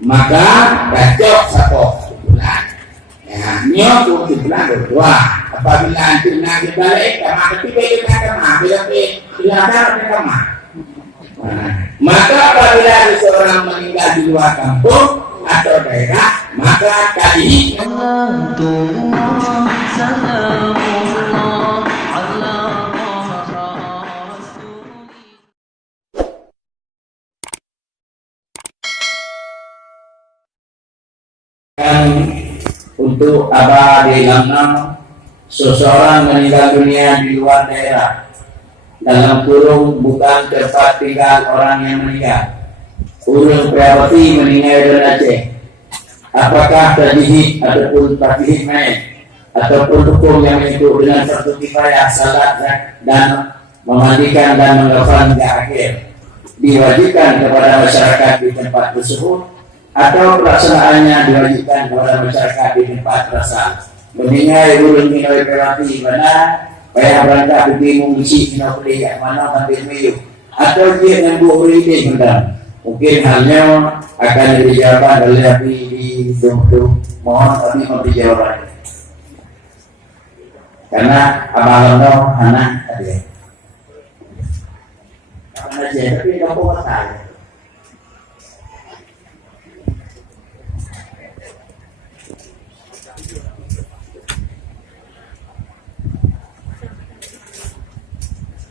maka cocok satu bulan. Nyo pun bulan berdua. Apabila antum nak balik, kamar ketiga kita kamar, bila kamar. Maka apabila seseorang meninggal di luar kampung atau daerah, maka kali untuk abah di dalam seseorang meninggal dunia di luar daerah, dalam kurung bukan tempat tinggal orang yang meninggal, kurung privasi meninggal di Aceh, apakah tajihid ataupun tajihid main ataupun hukum yang mengikut dengan satu kifayah salat dan memandikan dan mengghafal hingga akhir diwajibkan kepada masyarakat di tempat tersebut, atau pelaksanaannya diwajibkan kepada masyarakat di tempat asal. Meninggal kurung minoi privasi mana payah berangkat pergi mengisi minopoli yang mana sambil meyuk, atau dia yang boleh dia mendam. Mungkin hanya akan dijawab oleh Abi di Jomto. Mohon kami memberi jawaban. Karena abang lo anak tadi. Karena dia tapi tak masalah.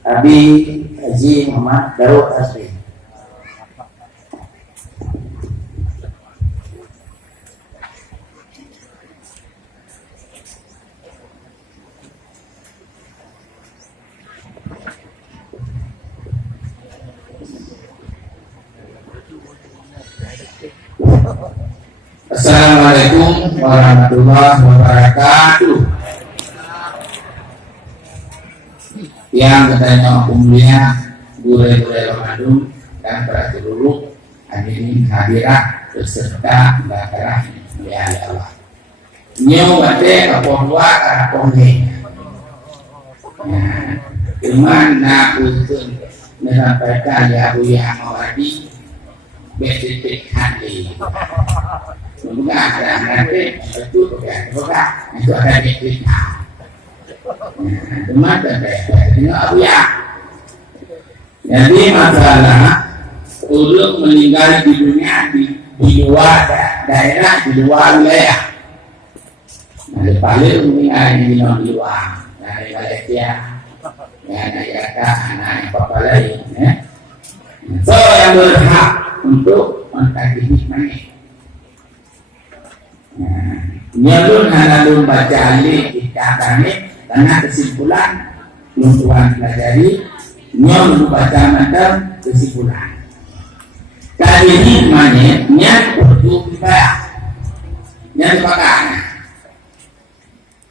Abi Haji Muhammad Daud Asri. Assalamualaikum warahmatullahi wabarakatuh. Yang bertanya umumnya guru-guru Ramadan dan para seluruh hadirin hadirat beserta bakar ya Allah. Nyo bate kapon dua kapon ni. Cuman nak usul menyampaikan ya Bu yang awadi besitik hati. Semoga ada nanti itu bukan itu ada di kita. Teman dan tengok ya. Jadi masalah untuk meninggal di dunia di luar daerah, di luar wilayah. Nah, paling meninggal di luar dari Malaysia, dari anak apa lain. So yang berhak untuk mengkaji hikmahnya. Nyalun hanalun baca alih kita kami. Karena kesimpulan tuan pelajari nyo membaca macam kesimpulan. Kali ini mana nyat perlu dibayar, nyat pakai.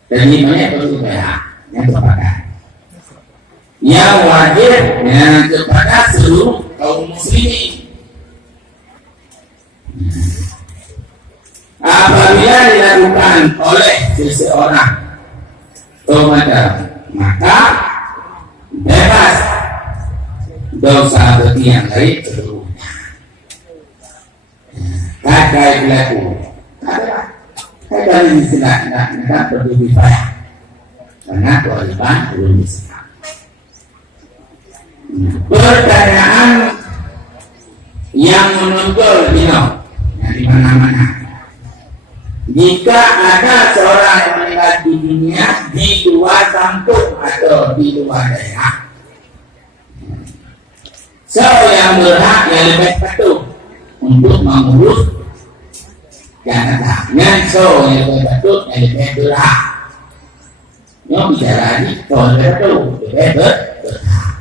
Jadi mana perlu dibayar, nyat pakai. Yang wajib yang kepada seluruh kaum muslimin. Apabila dilakukan oleh seseorang maka bebas dosa bagi yang lain seluruhnya. Kakak berlaku, kakak ini tidak perlu dibayar karena kewajiban belum bisa. Pertanyaan yang menonjol yang di mana-mana. Jika ada seorang yang meninggal di dunia di luar kampung atau di luar daerah, yang berhak yang lebih patuh untuk mengurus jenazahnya, yang lebih patuh yang lebih berhak. Yang bicara ini, lebih berhak.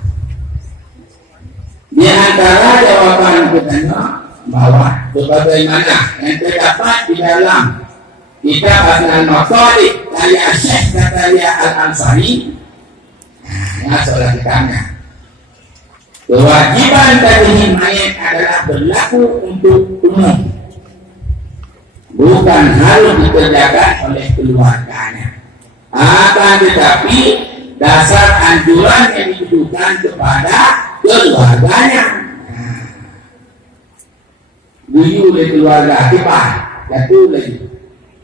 Di antara jawaban kita bahwa sebagaimana yang terdapat di dalam kitab Al-Maqalid dari Syekh Zakaria Al-Ansari, nah, soal kitanya kewajiban tajihid mayit adalah berlaku untuk umum, bukan harus dikerjakan oleh keluarganya, akan tetapi dasar anjuran yang ditujukan kepada keluarganya. dulu dari keluarga kita jatuh lagi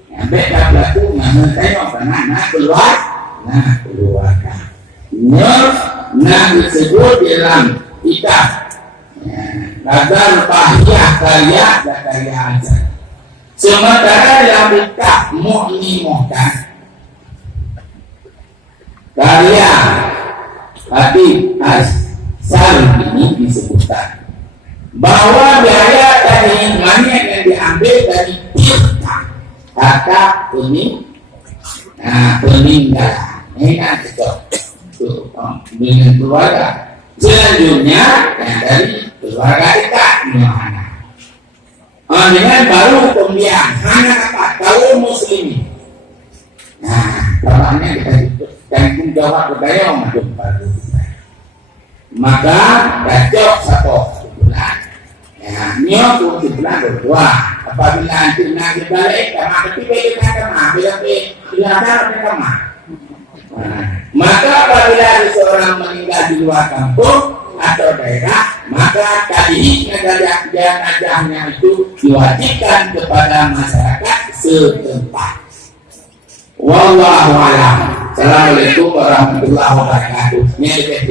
sampai jatuh nggak tengok karena keluarga nah disebut dalam kitab Nazar Bahiyah karya aja sementara dalam kitab Mu'nimuhkan karya Habib Asal ini disebutkan bahwa biaya dari banyak yang diambil dari tirta kata peninggalan ini kan dengan keluarga selanjutnya dari keluarga kita gimana dengan baru kemudian anak apa kaum muslimin bapaknya kita tanggung jawab kepada yang baru maka cocok satu bulan nyok bulan berdua apabila nanti balik sama ketiga kita kama maka apabila seorang meninggal di luar kampung atau daerah maka tadinya jenazahnya itu diwajibkan kepada masyarakat setempat. Wallahu a'lam. Assalamualaikum warahmatullahi wabarakatuh. Ini adalah